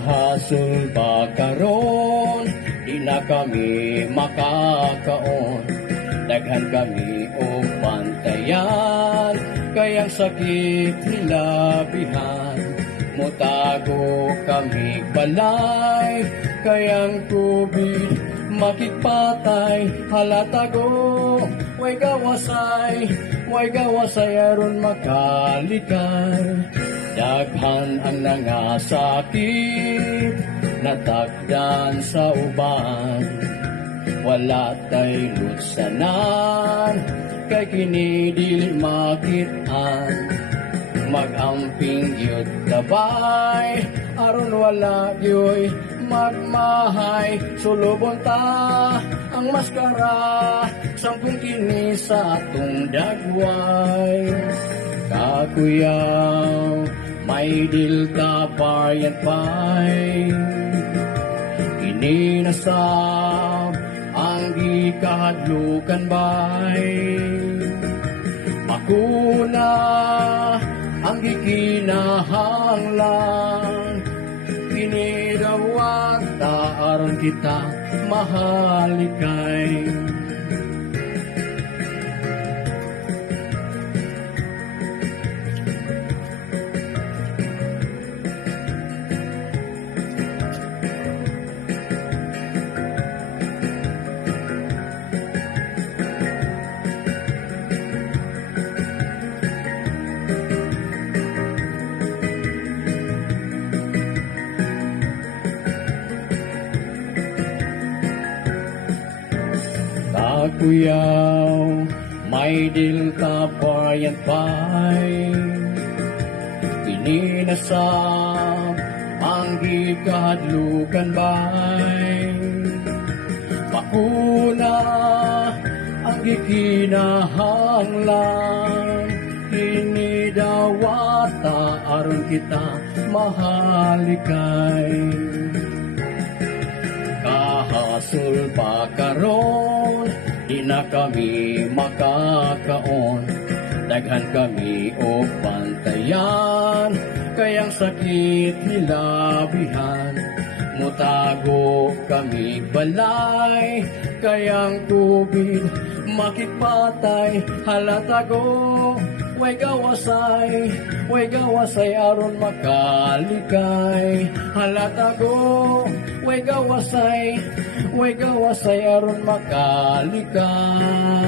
Kahasol ba karon, di na kami makakaon. Daghan kami og bantayan, kayang sakit hilabihan. Mutago kami balay, kayang tubig makikpatay. Halatago, way gawasay aron makalikay. Daghan ang nangasakit, natagdan sa uban. Wala tay lutsanan, kay kini dili makitaan. Magamping yun gabay, aron wala yo'y magmahay. Sulubon ta ang maskara, sampung kini sa atong dagway. Kakuyaw, may Delta variant pa'y ininasab ang gikahadlukan ba'y bakuna ang gikinahanglan. Pinidawat taaron kita mahalikay. Kakuyaw, may Delta variant pa'y ininasab ang gikahadlukan ba'y bakuna ang gikinahanglan. Inidawata aron kita mahalikay. Kahasol pa karon, di na kami makakaon. Daghan kami o bantayan, kayang sakit hilabihan. Mutago kami balay, kayang tubig makikpatay. Halatago, way gawasay aron makalikay. Halatago, way gawasay aron makalikay.